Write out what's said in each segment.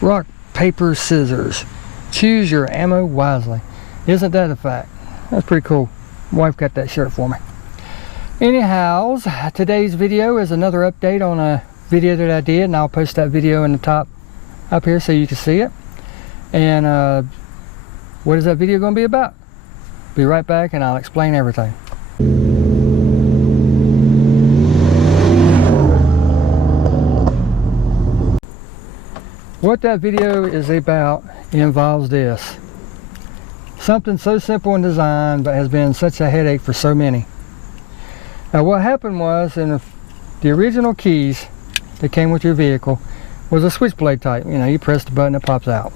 Rock, paper, scissors. Choose your ammo wisely. Isn't that a fact? That's pretty cool. My wife got that shirt for me. Anyhow, today's video is another update on a video that I did, and I'll post that video in the top up here so you can see it. And what is that video going to be about? Be right back and I'll explain everything. What that video is about involves this. Something so simple in design but has been such a headache for so many. Now what happened was, in the original keys that came with your vehicle was a switchblade type. You know, you press the button, it pops out.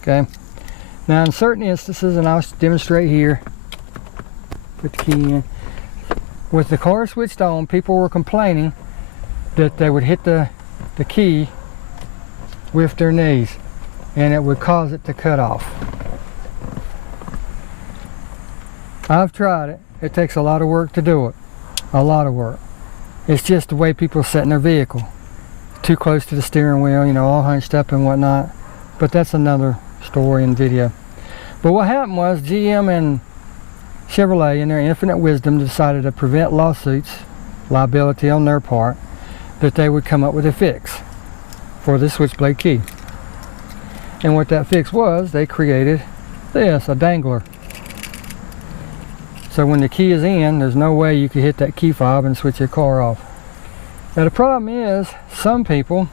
Okay. Now in certain instances, and I'll demonstrate here, put the key in. With the car switched on, people were complaining that they would hit the key with their knees and it would cause it to cut off. I've tried it. It takes a lot of work to do it. A lot of work. It's just the way people sit in their vehicle. Too close to the steering wheel, you know, all hunched up and whatnot. But that's another story and video. But what happened was GM and Chevrolet, in their infinite wisdom, decided to prevent lawsuits, liability on their part, that they would come up with a fix for the switchblade key. And what that fix was, they created this, a dangler. So when the key is in, there's no way you could hit that key fob and switch your car off. Now the problem is, some people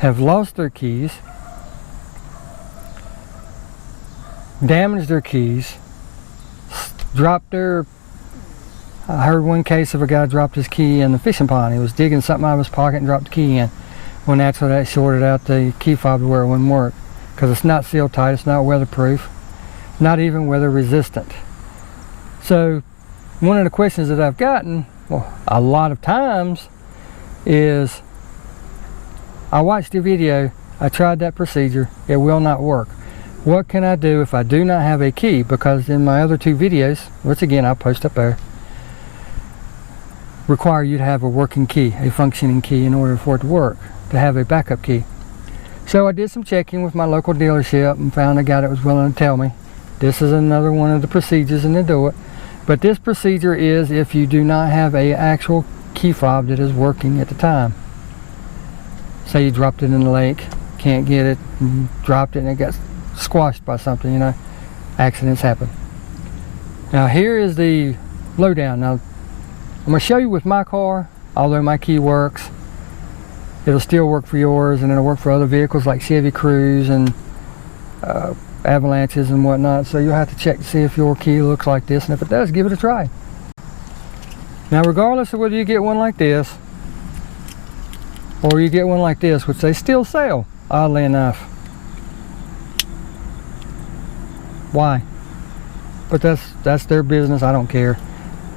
have lost their keys, damaged their keys, dropped their... I heard one case of a guy dropped his key in the fishing pond. He was digging something out of his pocket and dropped the key in. Well, naturally that shorted out the key fob to where it wouldn't work, because it's not seal tight, it's not weatherproof, not even weather resistant. So one of the questions that I've gotten, well, a lot of times, is I watched your video, I tried that procedure, it will not work. What can I do if I do not have a key? Because in my other two videos, which again I'll post up there, require you to have a working key, a functioning key, in order for it to work, to have a backup key. So I did some checking with my local dealership and found a guy that was willing to tell me this is another one of the procedures and to do it. But this procedure is if you do not have a actual key fob that is working at the time. Say you dropped it in the lake, can't get it, dropped it and it got squashed by something, you know, accidents happen. Now here is the lowdown. Now I'm going to show you with my car, although my key works, it'll still work for yours, and it'll work for other vehicles like Chevy Cruze and Avalanches and whatnot. So you'll have to check to see if your key looks like this, and if it does, give it a try. Now regardless of whether you get one like this or you get one like this, which they still sell, oddly enough. Why? But that's their business, I don't care.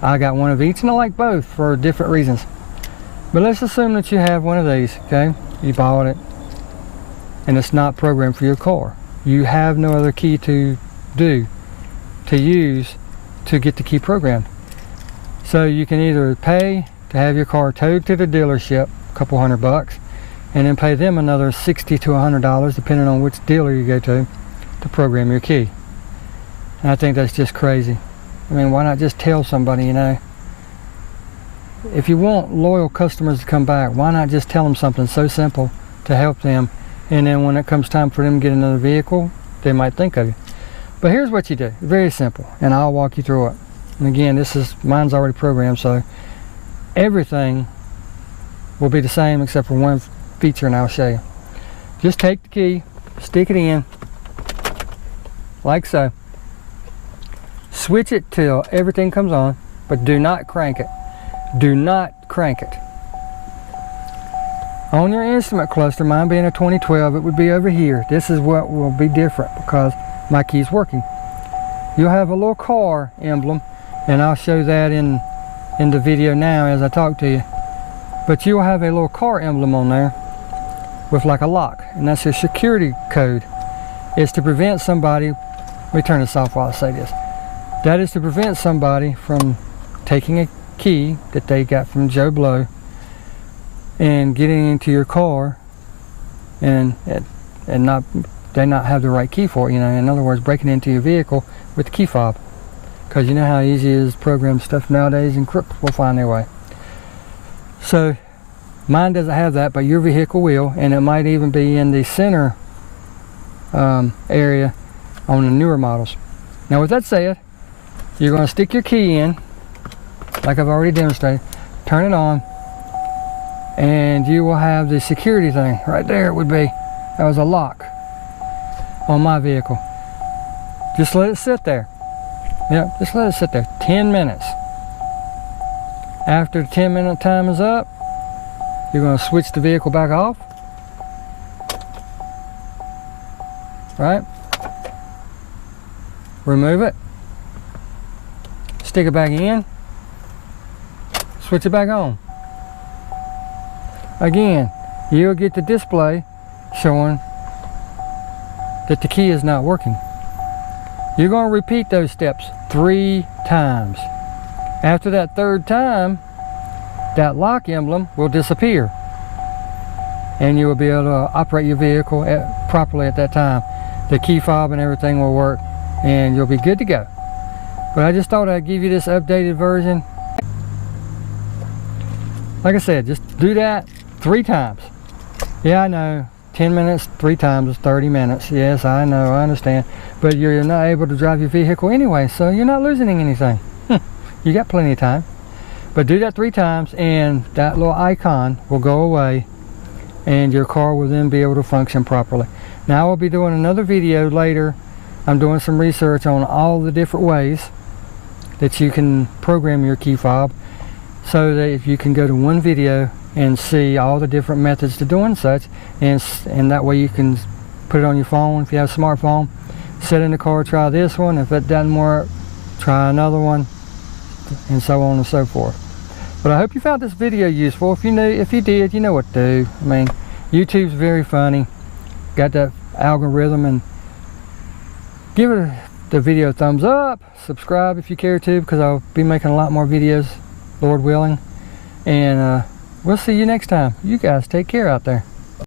I got one of each and I like both for different reasons. But let's assume that you have one of these, okay? You bought it and it's not programmed for your car. You have no other key to use to get the key programmed. So you can either pay to have your car towed to the dealership, a couple $100, and then pay them another $60 to $100, depending on which dealer you go to program your key. And I think that's just crazy. I mean, why not just tell somebody, you know? If you want loyal customers to come back, why not just tell them something so simple to help them? And then when it comes time for them to get another vehicle, they might think of you. But here's what you do. Very simple. And I'll walk you through it. And again, mine's already programmed, so everything will be the same except for one feature, and I'll show you. Just take the key, stick it in, like so. Switch it till everything comes on, but do not crank it. Do not crank it. On your instrument cluster, mine being a 2012, it would be over here. This is what will be different because my key's working. You'll have a little car emblem, and I'll show that in the video now as I talk to you. But you'll have a little car emblem on there with like a lock, and that's your security code. It's to prevent somebody, let me turn this off while I say this. That is to prevent somebody from taking a key that they got from Joe Blow and getting into your car and and they not have the right key for it. You know, in other words, breaking into your vehicle with the key fob, because you know how easy it is to program stuff nowadays, and crooks will find their way. So mine doesn't have that, but your vehicle will, and it might even be in the center area on the newer models. Now with that said, you're going to stick your key in like I've already demonstrated, turn it on, and you will have the security thing right there. It would be, that was a lock on my vehicle. Just let it sit there. Yep, just let it sit there 10 minutes. After the 10-minute time is up, you're going to switch the vehicle back off, right? Remove it, stick it back in, switch it back on. Again, you'll get the display showing that the key is not working. You're going to repeat those steps 3 times. After that 3rd time, that lock emblem will disappear, and you will be able to operate your vehicle properly at that time. The key fob and everything will work, and you'll be good to go. But I just thought I'd give you this updated version. Like I said, just do that 3 times. Yeah, I know, 10 minutes 3 times is 30 minutes. Yes, I know, I understand. But you're not able to drive your vehicle anyway, so you're not losing anything. You got plenty of time. But do that 3 times, and that little icon will go away, and your car will then be able to function properly. Now I'll be doing another video later. I'm doing some research on all the different ways that you can program your key fob, so that if you can go to one video and see all the different methods to doing such, and that way you can put it on your phone if you have a smartphone, sit in the car, try this one. If it doesn't work, try another one, and so on and so forth. But I hope you found this video useful. If you did, you know what to do. I mean, YouTube's very funny, got that algorithm, and give the video a thumbs up, subscribe if you care to, because I'll be making a lot more videos, Lord willing. And we'll see you next time. You guys take care out there.